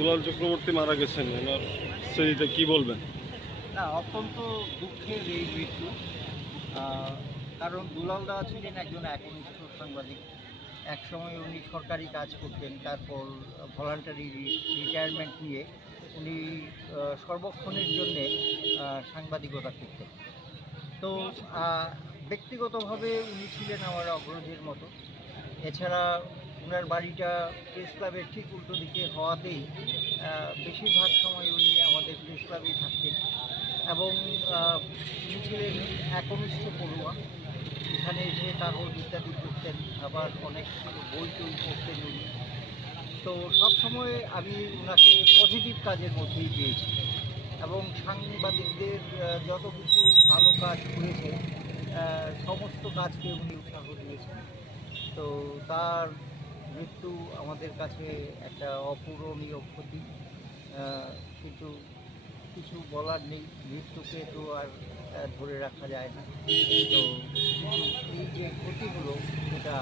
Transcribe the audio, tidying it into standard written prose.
দুলাল চক্রবর্তী মারা গেছেন, এনার স্মৃতিতে কি বলবেন? না, অত্যন্ত দুঃখের এই মৃত্যু। কারণ দুলাল দা ছিলেন একজন একনিষ্ঠ সাংবাদিক। একসময় উনি সরকারি কাজ করতেন, তারপর ভলান্টারি রিটায়ারমেন্ট নিয়ে উনি সর্বক্ষণের জন্যে সাংবাদিকতা করতেন। তো ব্যক্তিগতভাবে উনি ছিলেন আমার অগ্রজের মতো। এছাড়া ওনার বাড়িটা প্রেস ক্লাবের ঠিক উল্টো দিকে হওয়াতেই বেশিরভাগ সময় উনি আমাদের প্রেস ক্লাবেই থাকতেন এবং উনি ছিলেন একনিষ্ঠ পড়ুয়া। এখানে এসে কাগজ ইত্যাদি পড়তেন, আবার অনেক বই টই পড়তেন উনি। তো সবসময় আমি ওনাকে পজিটিভ কাজের মধ্যেই পেয়েছি এবং সাংবাদিকদের যত কিছু ভালো কাজ করেছে সমস্ত কাজকে উনি উৎসাহ দিয়েছেন। তো তার মৃত্যু আমাদের কাছে একটা অপূরণীয় ক্ষতি, কিন্তু কিছু বলার নেই, মৃত্যুকে তো আর ধরে রাখা যায় না। তো এই যে ক্ষতিগুলো, এটা